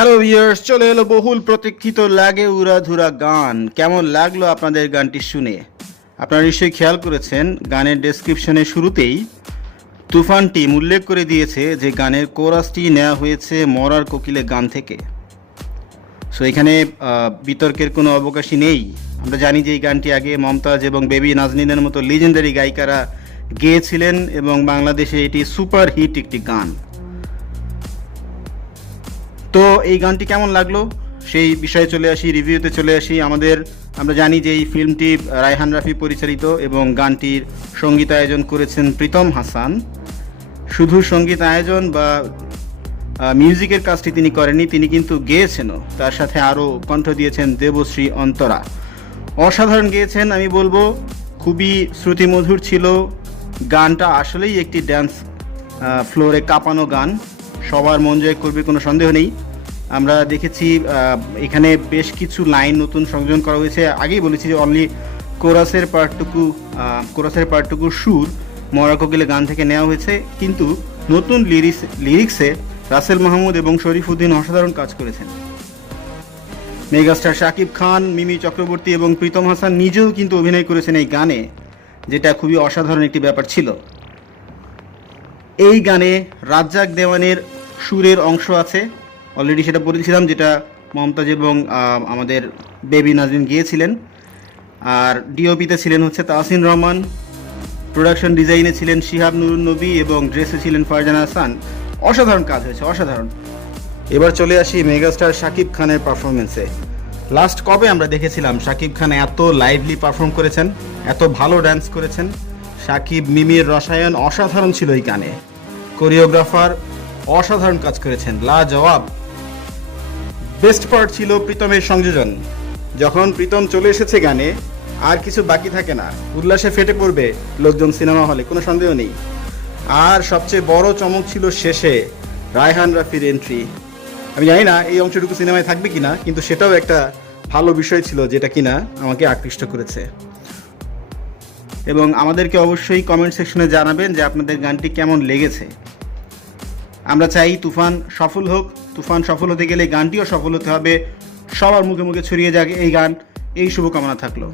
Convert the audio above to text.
Hello viewers, চলে এলো বহুল প্রতীক্ষিত লাগে উড়াধুরা গান। কেমন লাগলো আপনাদের গানটি শুনে? আপনারা নিশ্চয়ই খেয়াল করেছেন গানের ডেসক্রিপশনের শুরুতেই তুফান টিম উল্লেখ করে দিয়েছে যে গানের কোরাসটি নেওয়া হয়েছে মরার কোকিলে গান থেকে। সো এখানে বিতর্কের কোনো অবকাশই নেই। আমরা জানি যে এই গানটি আগে মমতাজ এবং বেবি নাজনীনের মতো লিজেন্ডারি গায়িকারা গেয়েছিলেন এবং বাংলাদেশে এটি সুপার হিট একটি গান। তো এই গানটি কেমন লাগলো সেই বিষয়ে চলে আসি, রিভিউতে চলে আসি। আমরা জানি যে এই ফিল্মটি রায়হান রাফি পরিচালিত এবং গানটির সঙ্গীতায়োজন করেছেন প্রীতম হাসান। শুধু সঙ্গীত আয়োজন বা মিউজিকের কাজটি তিনি করেননি, তিনি কিন্তু গেয়েছেনও। তার সাথে আরও কণ্ঠ দিয়েছেন দেবশ্রী অন্তরা। অসাধারণ গেয়েছেন, আমি বলবো খুবই শ্রুতিমধুর ছিল গানটা। আসলেই একটি ড্যান্স ফ্লোরে কাঁপানো গান, সবার মন জয় করবে কোনো সন্দেহ নেই। আমরা দেখেছি এখানে বেশ কিছু লাইন নতুন সংযোজন করা হয়েছে। আগেই বলেছি যে অনলি কোরাসের পার্টটুকু সুর মরা কোকিলে গান থেকে নেওয়া হয়েছে, কিন্তু নতুন লিরিক্সে রাসেল মাহমুদ এবং শরীফুদ্দিন অসাধারণ কাজ করেছেন। মেগাস্টার শাকিব খান, মিমি চক্রবর্তী এবং প্রীতম হাসান নিজেও কিন্তু অভিনয় করেছেন এই গানে, যেটা খুবই অসাধারণ একটি ব্যাপার ছিল। এই গানে রাজ্জাক দেওয়ানের সুরের অংশ আছে, অলরেডি সেটা বলেছিলাম, যেটা মমতাজ এবং আমাদের বেবি নাজরিন গিয়েছিলেন। আর ডিওপিতে ছিলেন হচ্ছে তাহসিন রহমান, প্রোডাকশন ডিজাইনে ছিলেন শিহাব নুরুন নবী এবং ড্রেসে ছিলেন ফারজানা হাসান। অসাধারণ কাজ হয়েছে, অসাধারণ। এবার চলে আসি মেগাস্টার শাকিব খানের পারফরমেন্সে। লাস্ট কবে আমরা দেখেছিলাম শাকিব খান এত লাইভলি পারফর্ম করেছেন, এত ভালো ডান্স করেছেন? শাকিব মিমির রসায়ন অসাধারণ ছিল এই গানে। কোরিওগ্রাফার অসাধারণ কাজ করেছেন, লাজবাব। বেস্ট পার্ট ছিল প্রীতমের সংযোজন। যখন প্রীতম চলে এসেছে গানে, আর কিছু বাকি থাকে না, উল্লাসে ফেটে পড়বে লোকজন সিনেমা হলে, কোনো সন্দেহ নেই। আর সবচেয়ে বড় চমক ছিল শেষে রায়হান রাফির এন্ট্রি। আমি জানি না এই অংশটুকু সিনেমায় থাকবে কিনা, কিন্তু সেটাও একটা ভালো বিষয় ছিল যেটা কিনা আমাকে আকৃষ্ট করেছে। এবং আমাদেরকে অবশ্যই কমেন্ট সেকশনে জানাবেন যে আপনাদের গানটি কেমন লেগেছে। আমরা চাই তুফান সফল হোক। তুফান সফল হতে গেলে গানটিও সফল হতে হবে, সবার মুখে মুখে ছড়িয়ে যাক এই গান। এই শুভকামনা থাকলো।